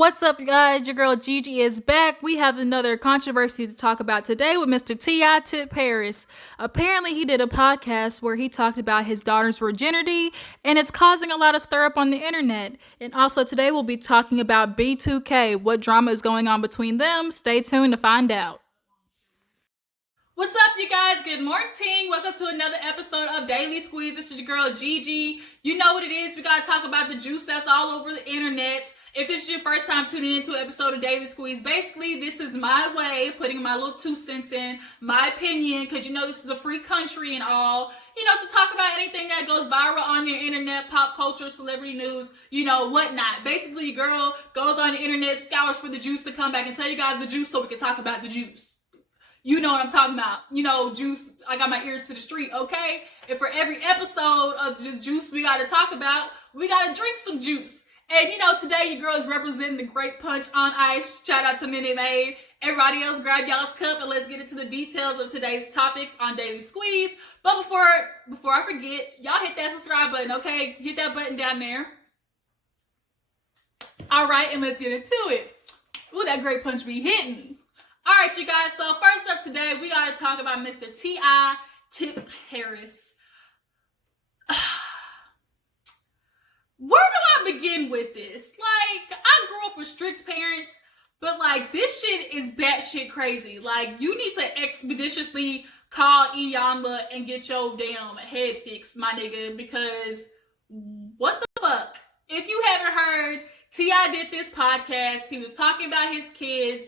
What's up, guys? Your girl Gigi is back. We have another controversy to talk about today with Mr. T.I. Tip Harris. Apparently, he did a podcast where he talked about his daughter's virginity, and it's causing a lot of stir up on the internet. And also, today we'll be talking about B2K, what drama is going on between them. Stay tuned to find out. What's up, you guys? Good morning. Welcome to another episode of Daily Squeeze. This is your girl Gigi. You know what it is. We gotta talk about the juice that's all over the internet. If this is your first time tuning into an episode of Daily Squeeze, basically this is my way of putting my little 2 cents in, my opinion, because you know this is a free country and all, to talk about anything that goes viral on your internet, pop culture, celebrity news, whatnot. Basically, your girl goes on the internet, scours for the juice to come back and tell you guys the juice so we can talk about the juice. You know what I'm talking about. Juice, I got my ears to the street, okay? And for every episode of the juice we got to talk about, we got to drink some juice. And, today your girl is representing the Great Punch on Ice. Shout out to Minute Maid. Everybody else, grab y'all's cup and let's get into the details of today's topics on Daily Squeeze. But before I forget, y'all hit that subscribe button, okay? Hit that button down there. All right, and let's get into it. Ooh, that Great Punch be hitting. All right, you guys. So first up today, we got to talk about Mr. T.I. Tip Harris. Where do I begin with this? Like, I grew up with strict parents, but like this shit is batshit crazy. Like, you need to expeditiously call Iyanla and get your damn head fixed, my nigga, because what the fuck? If you haven't heard, T.I. did this podcast. He was talking about his kids.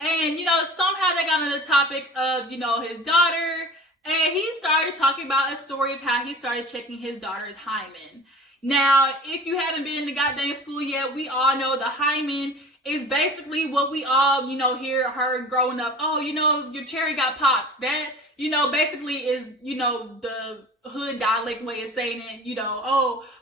And, somehow they got on the topic of, his daughter. And he started talking about a story of how he started checking his daughter's hymen. Now, if you haven't been to goddamn school yet, we all know the hymen is basically what we all, heard growing up. Oh, your cherry got popped. That, basically is, the hood dialect way of saying it,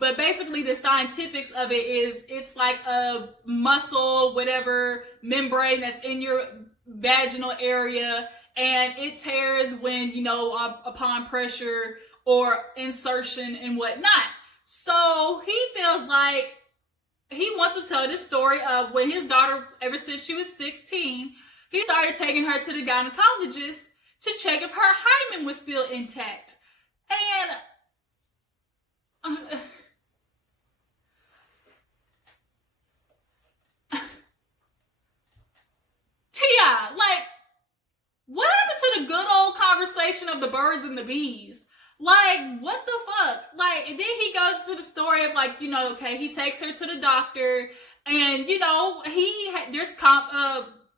but basically the scientifics of it is it's like a muscle, whatever membrane that's in your vaginal area, and it tears when, upon pressure or insertion and whatnot. So he feels like he wants to tell this story of when his daughter, ever since she was 16, he started taking her to the gynecologist to check if her hymen was still intact. And Tia, like, what happened to the good old conversation of the birds and the bees? Like, what the fuck? Like, and then he goes to the story of like, okay, he takes her to the doctor, and there's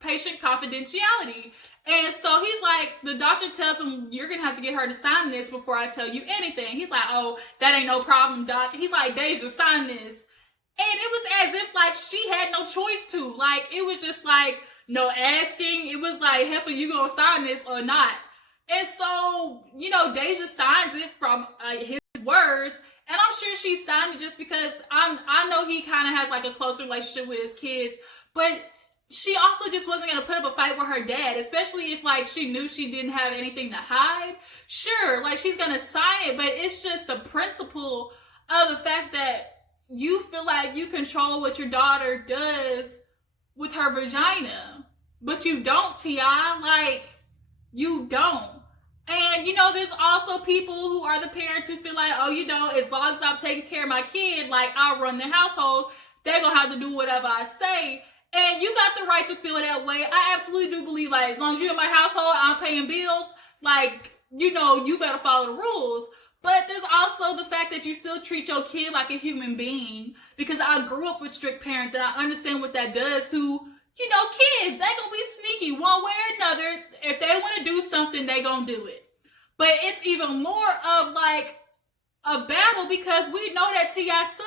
patient confidentiality. And so he's like, the doctor tells him, you're going to have to get her to sign this before I tell you anything. He's like, oh, that ain't no problem, doc. He's like, Deja, sign this. And it was as if, like, she had no choice to. Like, it was just like, no asking. It was like, heifer, you going to sign this or not? And so, Deja signs it from his words. And I'm sure she signed it just because I know he kind of has, like, a close relationship with his kids. But she also just wasn't going to put up a fight with her dad, especially if, like, she knew she didn't have anything to hide. Sure, like, she's going to sign it, but it's just the principle of the fact that you feel like you control what your daughter does with her vagina. But you don't, T.I. Like, you don't. And, there's also people who are the parents who feel like, oh, as long as I'm taking care of my kid, like, I'll run the household. They're going to have to do whatever I say. And you got the right to feel that way. I absolutely do believe, like, as long as you're in my household, I'm paying bills, like, you better follow the rules. But there's also the fact that you still treat your kid like a human being. Because I grew up with strict parents, and I understand what that does to, kids. They gonna be sneaky one way or another. If they want to do something, they gonna do it. But it's even more of, like, a battle because we know that T.I.'s son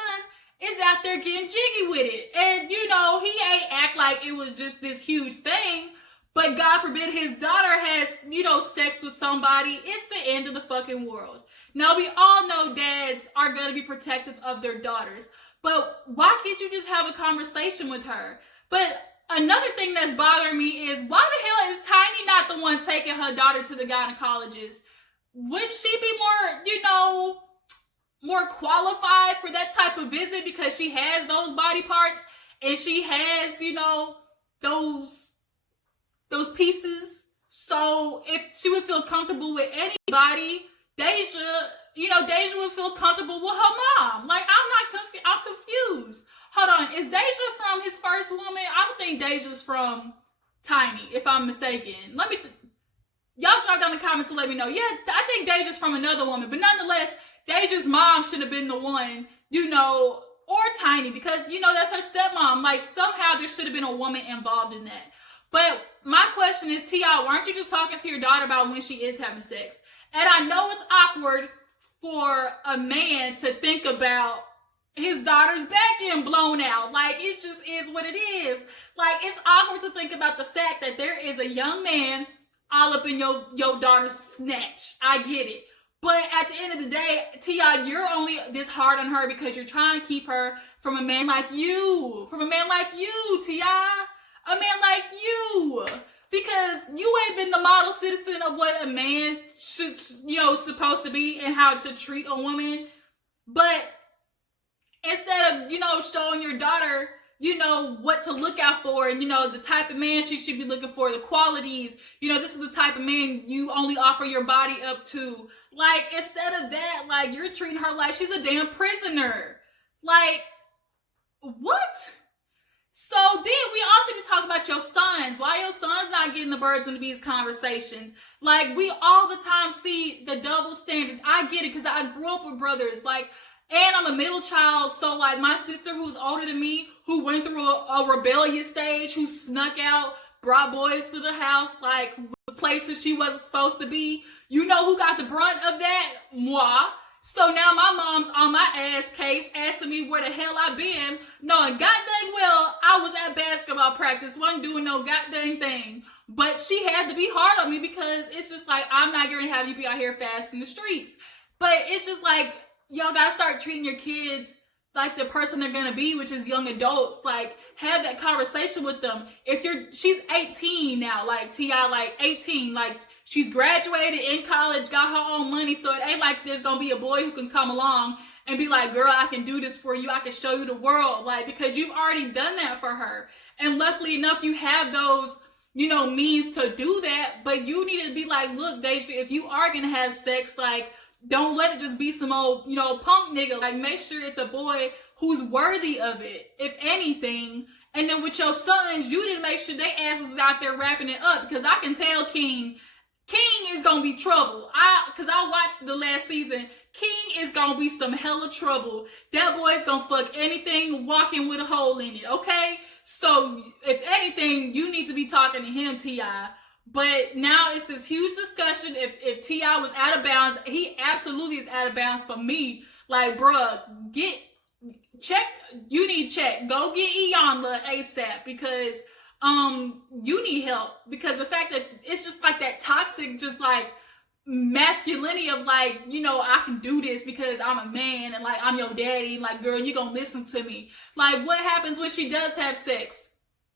is out there getting jiggy with it. And, he ain't act like it was just this huge thing. But God forbid his daughter has, sex with somebody. It's the end of the fucking world. Now, we all know dads are going to be protective of their daughters. But why can't you just have a conversation with her? But another thing that's bothering me is, why the hell is Tiny not the one taking her daughter to the gynecologist? Would she be more qualified for that type of visit because she has those body parts and she has, you know, those pieces. So if she would feel comfortable with anybody, Deja, you know, Deja would feel comfortable with her mom. Like, I'm confused. Hold on, is Deja from his first woman? I don't think Deja's from Tiny, if I'm mistaken. Y'all drop down in the comments to let me know. Yeah, I think Deja's from another woman, but nonetheless, Deja's mom should have been the one, you know, or Tiny, because, you know, that's her stepmom. Like, somehow there should have been a woman involved in that. But my question is, T.I., why aren't you just talking to your daughter about when she is having sex? And I know it's awkward for a man to think about his daughter's back getting blown out. Like, it just is what it is. Like, it's awkward to think about the fact that there is a young man all up in your daughter's snatch. I get it. But at the end of the day, T.I., you're only this hard on her because you're trying to keep her from a man like you. From a man like you, T.I. A man like you. Because you ain't been the model citizen of what a man should, you know, supposed to be and how to treat a woman. But instead of, you know, showing your daughter, you know, what to look out for and, you know, the type of man she should be looking for, the qualities, you know, this is the type of man you only offer your body up to. Like, instead of that, like, you're treating her like she's a damn prisoner. Like, what? So then we also need to talk about your sons. Why your sons not getting the birds and the bees conversations? Like, we all the time see the double standard. I get it because I grew up with brothers. Like, and I'm a middle child. So, like, my sister who's older than me, who went through a rebellious stage, who snuck out, brought boys to the house, like, places she wasn't supposed to be. You know who got the brunt of that? Moi. So now my mom's on my ass case asking me where the hell I been, knowing god dang well I was at basketball practice, wasn't doing no goddamn thing. But she had to be hard on me because it's just like, I'm not going to have you be out here fast in the streets. But it's just like, y'all got to start treating your kids like the person they're going to be, which is young adults. Like, have that conversation with them. She's 18 now, like T.I., like 18, like, she's graduated in college, got her own money, so it ain't like there's gonna be a boy who can come along and be like, girl, I can do this for you, I can show you the world, like, because you've already done that for her. And luckily enough, you have those, you know, means to do that, but you need to be like, look, Deja, if you are gonna have sex, like, don't let it just be some old, you know, punk nigga. Like, make sure it's a boy who's worthy of it, if anything. And then with your sons, you need to make sure they asses is out there wrapping it up, because I can tell King is gonna be trouble. Cause I watched the last season. King is gonna be some hella trouble. That boy's gonna fuck anything walking with a hole in it, okay? So, if anything, you need to be talking to him, T.I. But now it's this huge discussion. If T.I. was out of bounds, he absolutely is out of bounds for me. Like, bruh, you need check. Go get Iyanla ASAP, because you need help, because the fact that it's just like that toxic, just like masculinity of like, you know, I can do this because I'm a man and like I'm your daddy, like, girl, you gonna listen to me. Like, what happens when she does have sex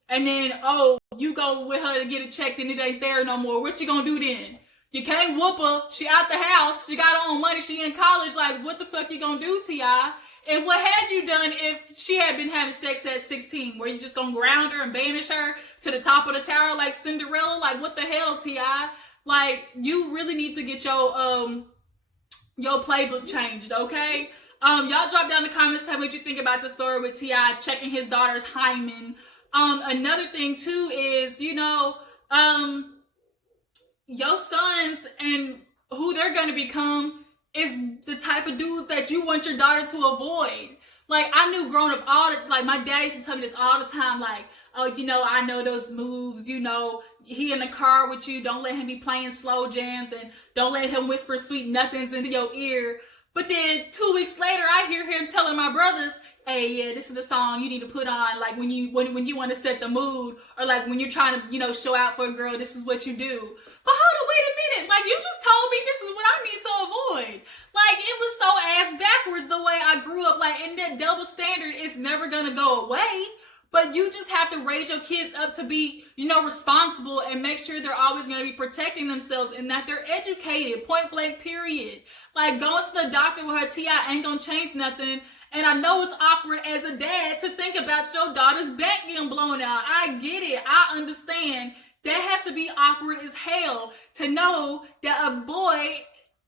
and then, oh, you go with her to get it checked and it ain't there no more? What you gonna do then? You can't whoop her. She out the house, she got her own money, she in college. Like, what the fuck you gonna do, T.I.? And what had you done if she had been having sex at 16? Were you just gonna ground her and banish her to the top of the tower like Cinderella? Like, what the hell, T.I.? Like, you really need to get your playbook changed, okay? Y'all drop down in the comments, tell me what you think about the story with T.I. checking his daughter's hymen. Another thing too is, you know, your sons and who they're gonna become is the type of dudes that you want your daughter to avoid. Like, I knew growing up like, my dad used to tell me this all the time, like, oh, you know, I know those moves, you know, he in the car with you, don't let him be playing slow jams, and don't let him whisper sweet nothings into your ear. But then 2 weeks later, I hear him telling my brothers, hey, yeah, this is the song you need to put on, like, when you want to set the mood, or like when you're trying to, you know, show out for a girl, this is what you do. But hold on, wait a minute. Like, you just told me this is what I need to avoid. Like, it was so ass backwards the way I grew up. Like, in that double standard, it's never going to go away. But you just have to raise your kids up to be, you know, responsible, and make sure they're always going to be protecting themselves and that they're educated, point blank, period. Like, going to the doctor with her T.I. ain't going to change nothing. And I know it's awkward as a dad to think about your daughter's back getting blown out. I get it. I understand. That has to be awkward as hell to know that a boy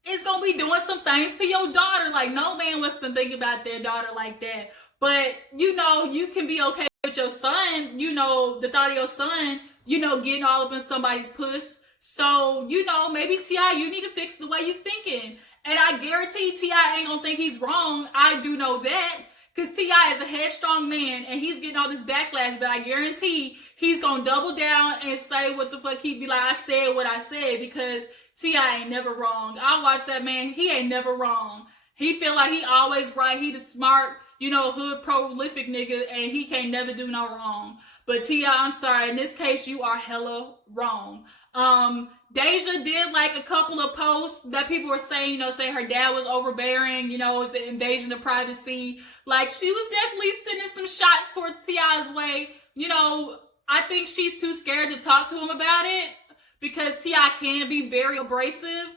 is going to be doing some things to your daughter. Like, no man wants to think about their daughter like that. But, you know, you can be okay with your son, you know, the thought of your son, you know, getting all up in somebody's puss. So, you know, maybe T.I., you need to fix the way you're thinking. And I guarantee T.I. ain't gonna think he's wrong. I do know that. Because T.I. is a headstrong man and he's getting all this backlash. But I guarantee he's gonna double down and say what the fuck. He'd be like, I said what I said, because T.I. ain't never wrong. I watch that man. He ain't never wrong. He feel like he always right. He the smart, you know, hood prolific nigga, and he can't never do no wrong. But T.I., I'm sorry. In this case, you are hella wrong. Deja did like a couple of posts that people were saying, you know, saying her dad was overbearing, you know, it was an invasion of privacy. Like, she was definitely sending some shots towards T.I.'s way. You know, I think she's too scared to talk to him about it because T.I. can be very abrasive.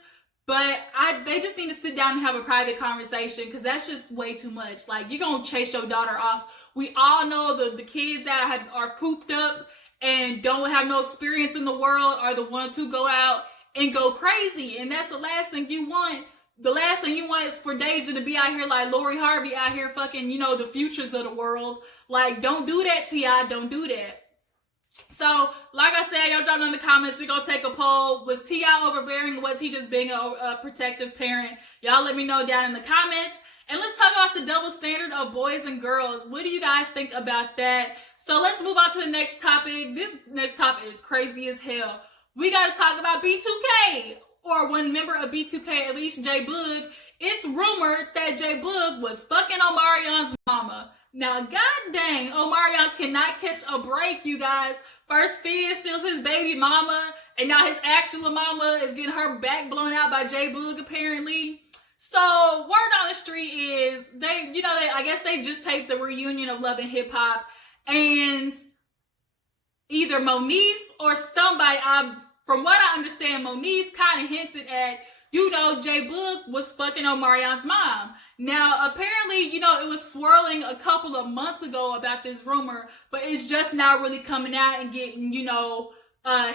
But they just need to sit down and have a private conversation, because that's just way too much. Like, you're going to chase your daughter off. We all know the kids that are cooped up and don't have no experience in the world are the ones who go out and go crazy. And that's the last thing you want. The last thing you want is for Deja to be out here like Lori Harvey out here fucking, you know, the futures of the world. Like, don't do that, T.I. Don't do that. So, like I said, y'all drop in the comments. We're going to take a poll. Was T.I. overbearing, or was he just being a protective parent? Y'all let me know down in the comments. And let's talk about the double standard of boys and girls. What do you guys think about that? So, let's move on to the next topic. This next topic is crazy as hell. We got to talk about B2K, or one member of B2K, at least J Boog. It's rumored that J Boog was fucking Omarion's mama. Now, god dang, Omarion cannot catch a break, you guys. First, Fizz steals his baby mama, and now his actual mama is getting her back blown out by J Boog, apparently. So, word on the street is, I guess they just taped the reunion of Love and Hip Hop, and either Moniece or somebody, from what I understand, Moniece kind of hinted at, you know, J Boog was fucking Omarion's mom. Now, apparently, you know, it was swirling a couple of months ago about this rumor, but it's just now really coming out and getting, you know,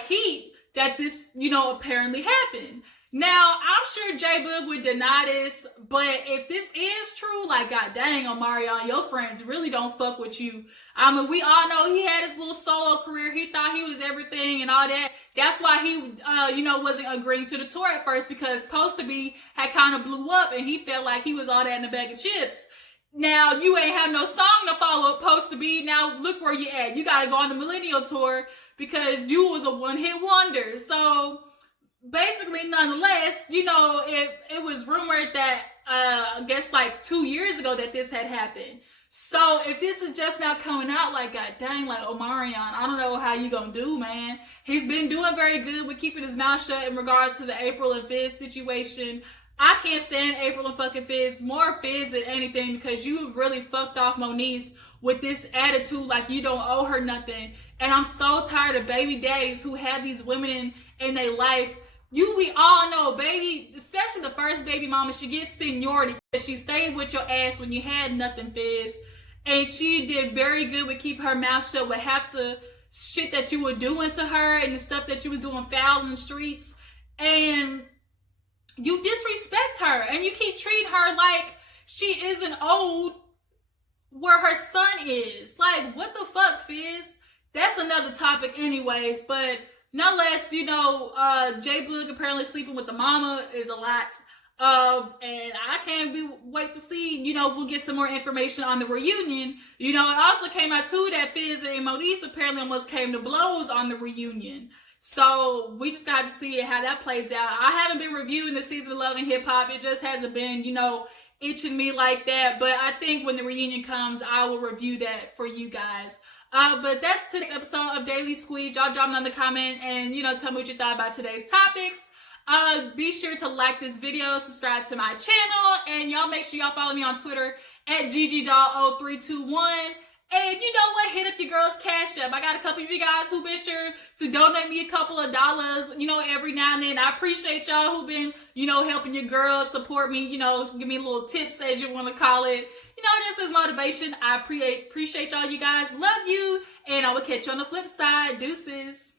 heat that this, you know, apparently happened. Now, I'm sure J Boog would deny this, but if this is true, like, god dang, Omarion, your friends really don't fuck with you. I mean, we all know he had his little solo career. He thought he was everything and all that. That's why he, you know, wasn't agreeing to the tour at first, because Supposed to Be had kind of blew up and he felt like he was all that in a bag of chips. Now, you ain't have no song to follow Supposed to Be. Now, look where you at. You got to go on the Millennial Tour because you was a one-hit wonder. So, basically, nonetheless, you know, it was rumored that, I guess like 2 years ago that this had happened. So if this is just now coming out, like, god dang, like, Omarion, I don't know how you gonna do, man. He's been doing very good with keeping his mouth shut in regards to the April and Fizz situation. I can't stand April and fucking Fizz, more Fizz than anything, because you really fucked off Moniece with this attitude like you don't owe her nothing. And I'm so tired of baby daddies who have these women in their life. We all know, baby, especially the first baby mama, she gets seniority. She stayed with your ass when you had nothing, Fizz. And she did very good with keep her mouth shut with half the shit that you were doing to her and the stuff that she was doing foul in the streets. And you disrespect her and you keep treating her like she isn't old where her son is. Like, what the fuck, Fizz? That's another topic anyways, but nonetheless, you know, J Boog apparently sleeping with the mama is a lot. And I can't wait to see, you know, we'll get some more information on the reunion. You know, it also came out too that Fizz and Moniece apparently almost came to blows on the reunion. So we just got to see how that plays out. I haven't been reviewing the season of Love and Hip Hop. It just hasn't been, you know, itching me like that. But I think when the reunion comes, I will review that for you guys. But that's today's episode of Daily Squeeze. Y'all drop down the comment and, you know, tell me what you thought about today's topics. Be sure to like this video, subscribe to my channel, and y'all make sure y'all follow me on Twitter at GGDoll0321. And you know what? Hit up your girl's Cash App. I got a couple of you guys who've been sure to donate me a couple of dollars, every now and then. I appreciate y'all who've been, helping your girls, support me, give me little tips, as you want to call it. This is motivation. I appreciate y'all, you guys. Love you. And I will catch you on the flip side. Deuces.